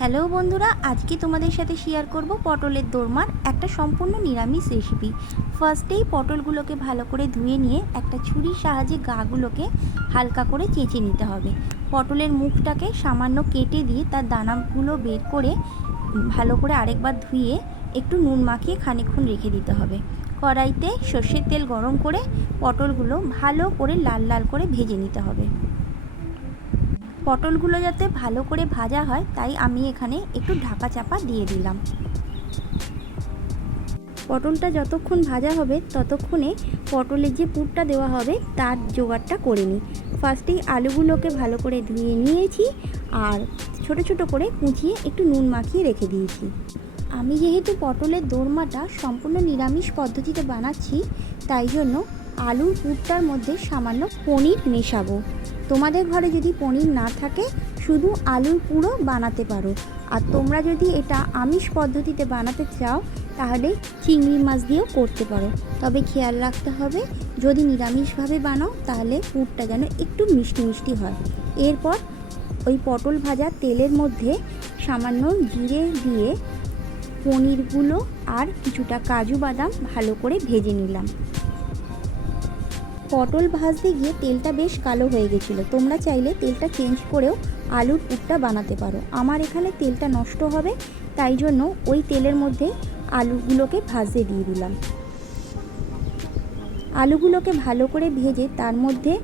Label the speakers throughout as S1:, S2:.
S1: Hello বন্ধুরা, আজকে তোমাদের সাথে শেয়ার করব পটলের দোরমার একটা সম্পূর্ণ নিরামিষ রেসিপি ফার্স্টেই পটলগুলোকে ভালো করে ধুয়ে নিয়ে একটা ছুরির সাহায্যে গাগুলোকে হালকা করে চেঁচে নিতে হবে। পটলের মুখটাকে সামান্য কেটে দিয়ে তার দানাগুলো বের করে ভালো করে আরেকবার ধুয়ে একটু নুন মাখিয়ে খানিকক্ষণ রেখে দিতে হবে। কড়াইতে সর্ষের তেল গরম করে পটলগুলো ভালো করে লাল লাল করে ভেজে নিতে হবে। পটলগুলো যাতে ভালো করে ভাজা হয়, তাই আমি এখানে একটু ঢাকা চাপা দিয়ে দিলাম। পটলটা যতক্ষণ ভাজা হবে, ততক্ষণে পটলের যে পুরটা দেওয়া হবে, তার জোগাড়টা করে নিই। ফার্স্টেই আলুগুলোকে ভালো করে ধুয়ে নিয়েছি, আর ছোট ছোট করে কুচিয়ে একটু নুন মাখিয়ে রেখে দিয়েছি। আমি যেহেতু পটলের দোরমাটা সম্পূর্ণ নিরামিষ পদ্ধতিতে বানাচ্ছি, তাই জন্য আলুর পুরটার মধ্যে সামান্য পনির মেশাবো। তোমাদের ঘরে যদি পনির না থাকে, শুধু আলুর পুরো বানাতে পারো। আর তোমরা যদি এটা আমিষ পদ্ধতিতে বানাতে চাও, তাহলে চিংড়ি মাছ দিয়েও করতে পারো। তবে খেয়াল রাখতে হবে, যদি নিরামিষভাবে বানাও, তাহলে পুরটা যেন একটু মিষ্টি মিষ্টি হয়। এরপর ওই পটল ভাজা তেলের মধ্যে সামান্য জিরে দিয়ে পনিরগুলো আর কিছুটা কাজু বাদাম ভালো করে ভেজে নিলাম। পটল ভাজতে গিয়ে তেলটা বেশ কালো হয়ে গেছিল। তোমরা চাইলে তেলটা চেঞ্জ করেও আলুর পুরটা বানাতে পারো। আমার এখানে তেলটা নষ্ট হবে, তাই জন্য ওই তেলের মধ্যে আলুগুলোকে ভাজতে দিয়ে দিলাম। আলুগুলোকে ভালো করে ভেজে তার মধ্যে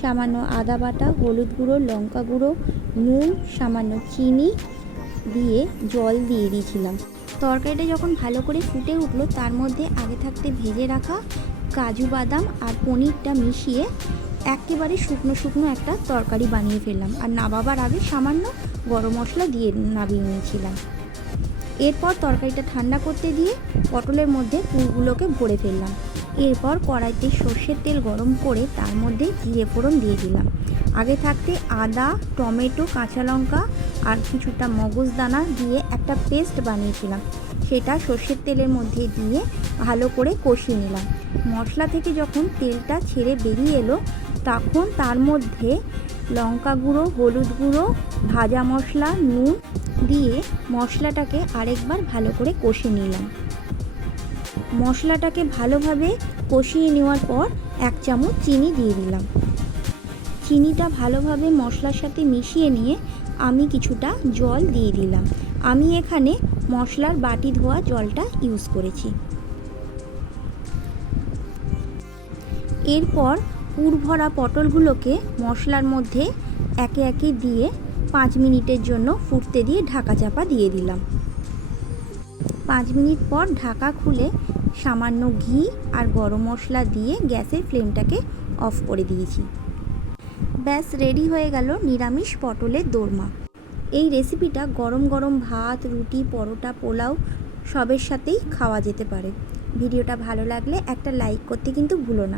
S1: সামান্য আদা বাটা, হলুদ গুঁড়ো, লঙ্কা গুঁড়ো, নুন, সামান্য চিনি দিয়ে জল দিয়ে দিয়েছিলাম। তরকারিটা যখন ভালো করে ফুটে উঠল, তার মধ্যে আগে থাকতে ভেজে রাখা কাজু বাদাম আর পনিরটা মিশিয়ে একেবারে শুকনো শুকনো একটা তরকারি বানিয়ে ফেললাম। আর নাবাবার আগে সামান্য গরম মশলা দিয়ে নাবিয়ে নিয়েছিলাম। এরপর তরকারিটা ঠান্ডা করতে দিয়ে পটলের মধ্যে পুরগুলোকে ভরে ফেললাম। এরপর কড়াইতে সর্ষের তেল গরম করে তার মধ্যে জিরে ফোড়ন দিয়ে দিলাম। আগে থাকতে আদা, টমেটো, কাঁচা লঙ্কা আর কিছুটা মগজদানা দিয়ে একটা পেস্ট বানিয়েছিলাম। সেটা সর্ষের তেলের মধ্যে দিয়ে ভালো করে কষিয়ে নিলাম। মশলা থেকে যখন তেলটা ছেড়ে বেরিয়ে এলো, তখন তার মধ্যে লঙ্কা গুঁড়ো, হলুদ গুঁড়ো, ভাজা মশলা, নুন দিয়ে মশলাটাকে আরেকবার ভালো করে কষে নিলাম। মশলাটাকে ভালোভাবে কষিয়ে নেওয়ার পর এক চামচ চিনি দিয়ে দিলাম। চিনিটা ভালোভাবে মশলার সাথে মিশিয়ে নিয়ে আমি কিছুটা জল দিয়ে দিলাম। আমি এখানে মশলার বাটি ধোয়া জলটা ইউজ করেছি। এরপর পুর ভরা পটলগুলোকে মশলার মধ্যে একে একে দিয়ে পাঁচ মিনিটের জন্য ফুটতে দিয়ে ঢাকা চাপা দিয়ে দিলাম। পাঁচ মিনিট পর ঢাকা খুলে সামান্য ঘি আর গরম মশলা দিয়ে গ্যাসের ফ্লেমটাকে অফ করে দিয়েছি। ব্যাস, রেডি হয়ে গেল নিরামিষ পটলের দোরমা। এই রেসিপিটা গরম গরম ভাত, রুটি, পরোটা, পোলাও সবের সাথেই খাওয়া যেতে পারে। ভিডিওটা ভালো লাগলে একটা লাইক করতে কিন্তু ভুলো না।